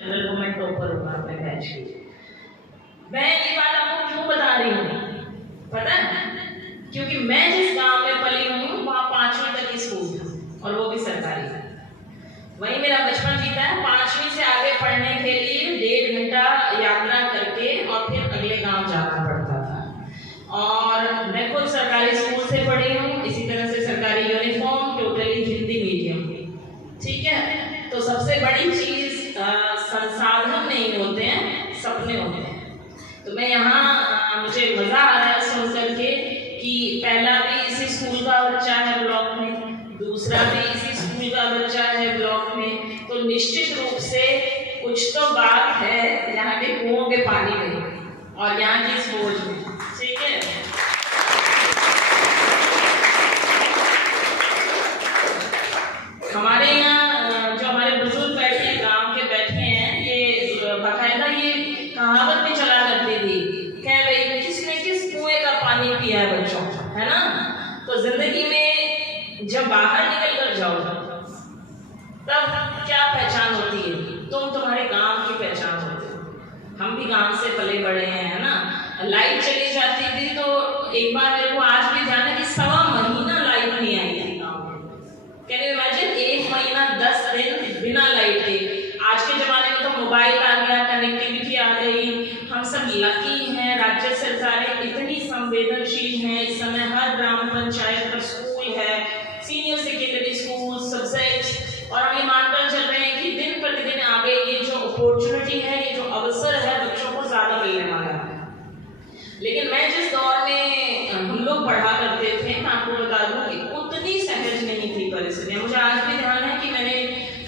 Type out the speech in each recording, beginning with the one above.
General को मैं topper होगा अपने बैच की। मैं ये बात आपको क्यों बता रही हूँ पता है? क्योंकि मैं जिस गांव में पली हूँ वहाँ 5वीं तक की स्कूल था और वो भी सरकारी था। वहीं मेरा बचपन बीता है। 5वीं से आगे पढ़ने के लिए 1.5 घंटा यात्रा करके और फिर अगले गांव जाना पड़ता था। और मैं खुद सरकारी स्कूल से पढ़ी हूँ, इसी तरह से सरकारी यूनिफॉर्म, टोटली हिंदी मीडियम। ठीक है, तो सबसे बड़ी चीज संसाधन नहीं होते हैं, सपने होते हैं। तो मैं यहाँ मुझे मजा आ रहा है सुन करके कि पहला भी इसी स्कूल का बच्चा है ब्लॉक में, दूसरा भी इसी स्कूल का बच्चा है ब्लॉक में। तो निश्चित रूप से कुछ तो बात है यहाँ के कुओं के पानी में और यहाँ की सोच में। ठीक है, हमारे यहाँ जो हमारे बुजुर्ग बैठे हैं, गांव के बैठे हैं, ये बाकायदा ये कहावत भी चला करती थी, कह भाई किसने किस कुएं का पानी पिया है बच्चों, है ना? तो जिंदगी में जब बाहर निकल कर जाओ तब क्या पहचान होती है? तुम तुम्हारे गांव की पहचान होती है। हम भी गांव से पले बड़े हैं, है ना? लाइट चली जाती थी तो एक बार मेरे को आज भी ध्यान है कि 1.25 महीना लाइट नहीं आई थी गाँव में। Can you imagine? 1 महीना 10 दिन बिना लाइट के। आज के जमाने में तो मोबाइल आ गया, कनेक्टिविटी आ गई, हम सब लकी हैं। राज्य सरकारें इतनी संवेदनशील हैं, इस समय हर ग्राम पंचायत का स्कूल है, सीनियर सेकेंडरी स्कूल, सब्जेक्ट, और हम ये मानकर चल रहे हैं कि दिन प्रतिदिन आगे ये जो अपॉर्चुनिटी है, ये जो अवसर है, बच्चों को ज्यादा मिलने वाला है। लेकिन मैं जिस दौर में हम लोग पढ़ा करते थे, मैं आपको बता दूं कि उतनी सहज नहीं थी परिस्थितियां। मुझे आज भी ध्यान है कि मैंने,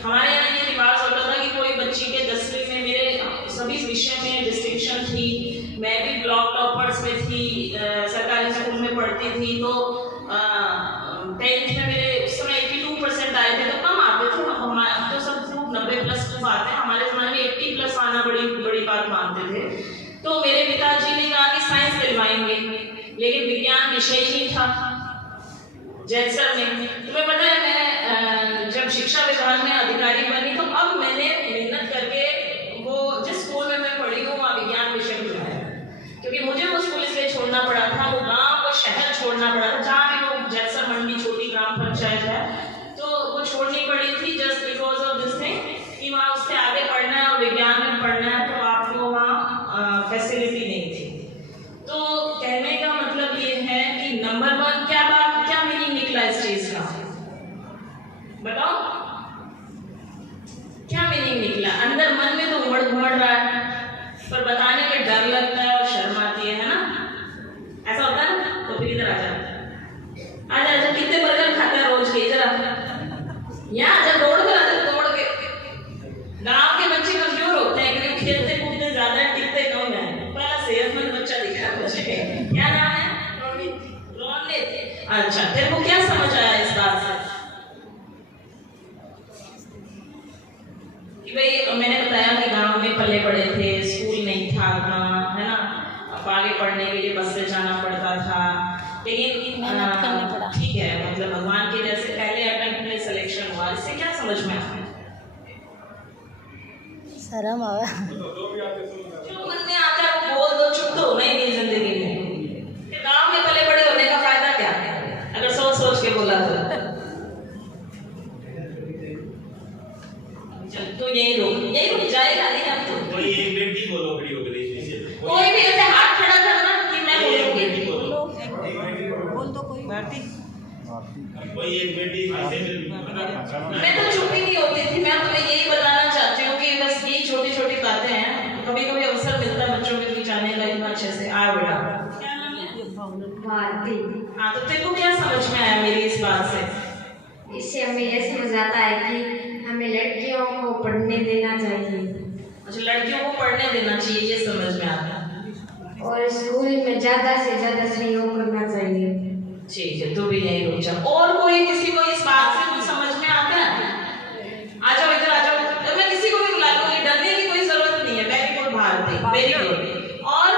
हमारे यहाँ ये रिवाज होता था कि कोई बच्ची के 10वीं में मेरे सभी विषय में डिस्टिंक्शन थी। मैं भी ब्लॉक टॉपर्स में थी, सरकारी स्कूल में पढ़ती थी। तो 10th में मेरे उस समय 82% आए थे, तो कम आते थे। हम तो सब 90+ खूब आते हैं। हमारे जमाने में 80+ आना बड़ी बड़ी बात मानते थे। तो मेरे पिताजी ने कहा कि साइंस दिलवाएंगे, लेकिन विज्ञान विषय ही था जैसर में। तुम्हें पता है, मैं जब शिक्षा विभाग में अधिकारी बनी तो अब मैंने मेहनत करके वो जिस स्कूल में मैं पढ़ी हूँ वहाँ विज्ञान विषय दिलाया, क्योंकि मुझे वो स्कूल इसलिए छोड़ना पड़ा था, वो गाँव वो शहर छोड़ना पड़ा था, जहाँ भी वो जैसर मंडी छोटी ग्राम पंचायत है, तो वो छोड़नी पड़ी थी just because of this thing कि वहाँ उससे आगे पढ़ना है और विज्ञान में पढ़ना है, तो आपको वहाँ फैसिलिटी नहीं थी। तो कहने का मतलब ये है कि नंबर 1 क्या मीनिंग निकला इस चीज का? बताओ क्या मीनिंग निकला? अंदर मन में तो उमड़ घुमड़ रहा है, पर बताने में डर लगता है और शर्म आती है ना? ऐसा होता है ना? तो फिर इधर आजा, कितने बर्गर खाता है रोज के? इधर यहाँ आजा, दौड़ के। गाँव के बच्चे कमजोर होते हैं क्योंकि खेलते कूदते ज्यादा है, टिकते कम है। पहला सेहतमंद बच्चा दिखा है मुझे। क्या नाम है? रोनित। अच्छा, तेरे को क्या समझ आया इस बात से कि भाई मैंने बताया कि गांव में पले पड़े थे, स्कूल नहीं था अपना, है ना? आगे पढ़ने के लिए बस से जाना पड़ता था, लेकिन ठीक है, मतलब भगवान के जैसे पहले अटेम्प्ट में सिलेक्शन हुआ। इससे क्या समझ में आया? शर्म आवे। जो मन में आता है वो बोल दो, चुप तो होना ही नहीं जिंदगी में। गांव में पले बड़े होने का फायदा क्या है अगर सोच के बोला तो? चल तो यही रुक जाएगा नहीं। अब तो कोई एक बेटी बोलो, खड़ी होकर कोई भी ऐसे हाथ खड़ा करना कि मैं बोलूंगी। बोल दो कोई कोई एक बेटी। मैं तो चुप ही नहीं होती थी। मैं तुम्हें यही बताना चाहती हूँ कि बस यही छोटी छोटी बातें हैं। कभी कभी अवसर मिलता है बच्चों के बीच आने का, इतना अच्छे से आ बेटा। क्या नाम है? भारती। हाँ, तो तेरे को क्या समझ में आया मेरी इस बात से? इससे हमें यह समझ आता है कि हमें लड़कियों को पढ़ने देना चाहिए। अच्छा, लड़कियों को पढ़ने देना चाहिए, ये समझ में आता है। और स्कूल में ज्यादा से ज्यादा सहयोग करना चाहिए। ठीक है, तू भी यही रुक जा। और कोई किसी को इस बात से कुछ समझ में आता है? आ जाओ इधर, आ जाओ। मैं किसी को भी बुला लूंगी, डरने की कोई जरूरत नहीं है। Very good Bharti, very good. और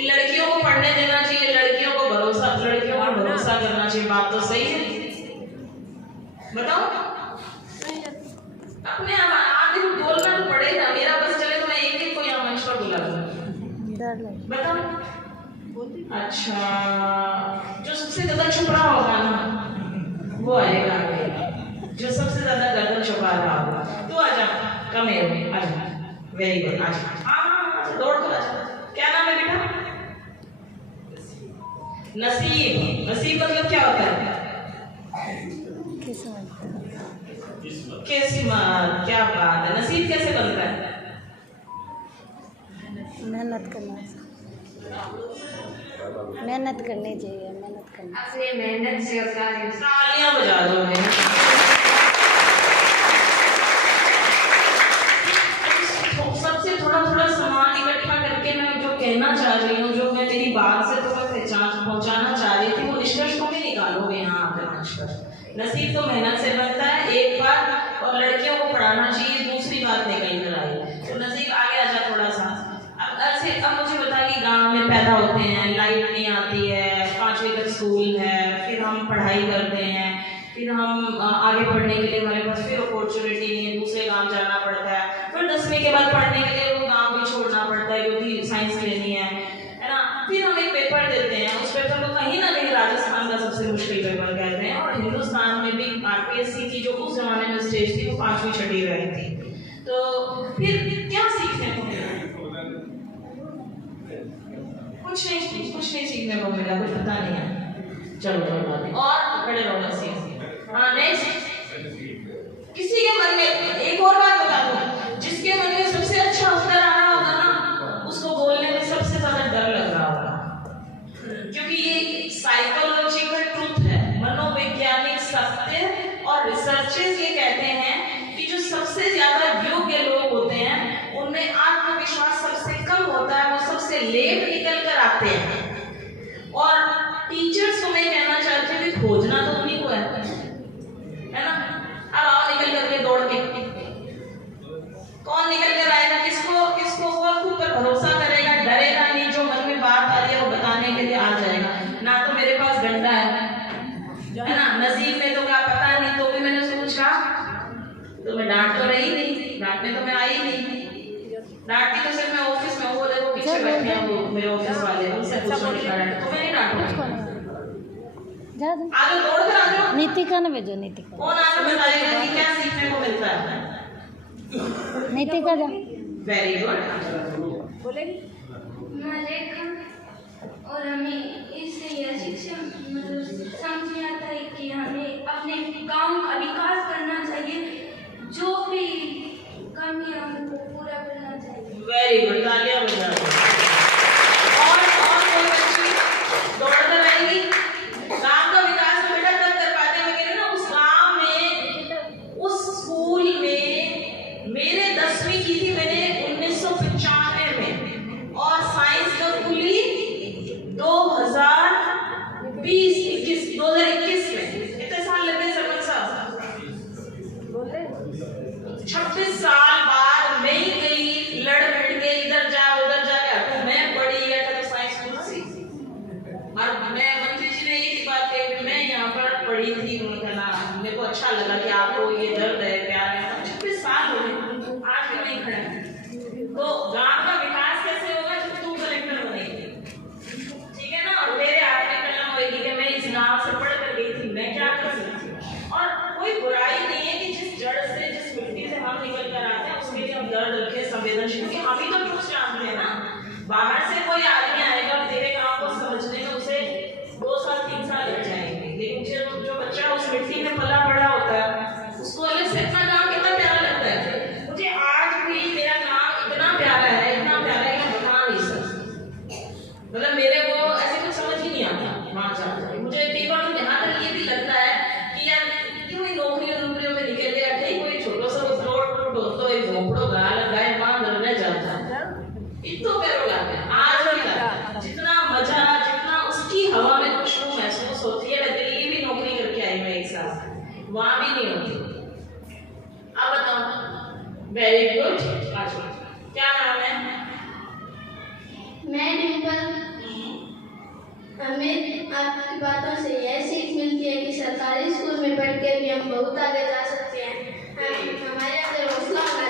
लड़कियों को पढ़ने देना चाहिए, लड़कियों को भरोसा करना चाहिए। बात तो सही है, बताओ। अपने आप आगे बोलना तो पड़ेगा। कर लो। बताओ। बोलती अच्छा, जो सबसे ज्यादा छुप रहा होगा ना वो आएगा आगे। जो सबसे ज्यादा गर्दन छुपा रहा होगा तो आजा, कम है आजा। वेरी गुड, आजा। हाँ, दौड़ कर आजा। क्या नाम है बेटा? नसीब। नसीब मतलब क्या होता है? किस्मत। किस्मत। क्या बात है। नसीब कैसे बनता है? मेहनत करना, मेहनत करनी चाहिए, मेहनत करनी। अपने मेहनत से और कार्य से। तालियां बजा दो भाई। सबसे थोड़ा थोड़ा सामान इकट्ठा करके मैं जो कहना चाह रही हूँ, जो मैं मेरी बात से तुम्हें पहुंचाना चाह रही थी, वो निष्कर्ष तुम ही निकालोगे यहाँ आकर। निष्कर्ष नसीब तो मेहनत से बनता है एक बार, और लड़कियों को पढ़ाना चाहिए, दूसरी बात निकल कर आई। तो नसीब आगे आ जा थोड़ा सा। अब मुझे बता कि गांव में पैदा होते हैं, लाइट नहीं आती है, 5वीं तक स्कूल है, फिर हम पढ़ाई करते हैं, फिर हम आगे पढ़ने के लिए हमारे पास फिर अपॉर्चुनिटी नहीं है, दूसरे गांव जाना पड़ता है, फिर 10वीं के बाद पढ़ने के लिए वो गांव भी छोड़ना पड़ता है क्योंकि साइंस लेनी है ना। फिर हम एक पेपर देते हैं, उस पेपर को कहीं ना कहीं राजस्थान का सबसे मुश्किल पेपर कहते हैं, और हिंदुस्तान में भी RPSC की जो उस जमाने में स्टेज थी वो 5वीं छठी रही थी। तो फिर क्या सीखने को मिला? कुछ नहीं सीखने को मिला, कुछ पता नहीं है। चलो कोई बात नहीं, और खड़े रहो नसीब। हाँ, नेक्स्ट। किसी के मन में एक और बात बता दूं, जिसके मन में सबसे अच्छा उत्तर आ रहा होगा ना, उसको बोलने में सबसे ज्यादा डर लग रहा होगा, क्योंकि ये साइकोलॉजिकल ट्रूथ है, मनोवैज्ञानिक सत्य। और रिसर्चर्स ये कहते हैं कि जो सबसे ज्यादा योग्य लोग होते हैं उनमें आत्मविश्वास सबसे कम होता है, वो सबसे लेट निकल कर आते हैं। और टीचर्स को मैं कहना चाहती हूँ कि खोजना तो उन्हीं को है ना। अब आओ निकल करके दौड़ के, कौन निकल कर आएगा? किसको वो खुद पर भरोसा करेगा, डरेगा नहीं, जो मन में बात आ रही है वो बताने के लिए आ जाएगा। ना तो मेरे पास डंडा है ना, नसीब में तो क्या पता नहीं, तो भी मैंने उसको कुछ कहा तो मैं डांट तो रही नहीं, डांटने तो मैं आई नहीं। डांटती तो सिर्फ मैं ऑफिस में, वो देखो पीछे बैठे हैं वो मेरे ऑफिस वाले, उनसे पूछो नहीं डांट, तो मैं नहीं डांटूंगी। आगे दौड़ कर आ जाओ। नीतिका ने भेजो, नीतिका। कौन आगे बताएगा कि क्या सीखने को मिलता है? नीतिका जा। Very good. बोलेगी। मैं लेखन, और हमें इससे यह शिक्षा मतलब समझ में आता है कि हमें अपने गांव का विकास करना चाहिए, जो भी कमियां हमको पूरा करना चाहिए। वेरी गुड, तालियां बजाओ। और कोई बच्ची दौड़ कर आएगी? गांव का विकास तो बेटा तब कर पाते हैं, मैं कह रही हूं ना, उस गांव में, उस स्कूल में मेरे 10वीं की थी मैंने 1995 में, और साइंस का खुली 2021 में। कितने साल लगे सरपंच साहब? 26 साल बाद मैं ही गई, लड़ भिड़ के इधर जा उधर जा के हटू, मैं पढ़ी या तो साइंस स्कूल से। और मैं मंत्री जी ने ये बात कही कि मैं यहाँ पर पढ़ी थी, उनका नाम मेरे को अच्छा लगा कि आपको ये दर्द है, प्यार है। 26 साल हो गए, आज भी नहीं खड़ा। तो गांव का विकास कैसे होगा जब तू कलेक्टर बनेगी, ठीक है ना? और मेरे हाथ में कलम होगी कि मैं इस गांव से पढ़ कर गई थी, मैं क्या कर सकती हूँ। और कोई बुराई नहीं है कि जिस जड़ से, जिस मिट्टी से हम निकल कर आते हैं उसके लिए हम दर्द रखें, संवेदनशील। हम ही तो कुछ जानते हैं ना। बाहर से कोई आदमी आएगा तेरे गांव को समझने में उसे 2 साल 3 साल लग जाएंगे, लेकिन जो बच्चा उस मिट्टी में पला बड़ा होता है उसको अलग से अपना गांव कितना प्यारा लगता है। मुझे आज भी मेरा गांव इतना प्यारा है, इतना प्यारा है कि बता नहीं सकती। मतलब मेरे को ऐसे कुछ समझ ही नहीं आता वहां जाकर। मुझे कई बार तो यहाँ तक ये भी लगता है कि यार क्यों नौकरियों में निकल गया, ठीक कोई छोटा सा रोड तो एक झोपड़ो गाय बांध रह जाता है, इतो पैरों लाते हैं। आज भी जितना मजा, जितना उसकी हवा में खुशबू महसूस होती है, मैं दिल्ली भी नौकरी करके आई मैं 1 साल, वहां भी नहीं होती। अब बताओ। Very good. क्या नाम है? मैं डिम्पल। हमें आपकी बातों से यह सीख मिलती है कि सरकारी स्कूल में पढ़ के भी हम बहुत आगे जा सकते हैं। हमारे अंदर हौसला होना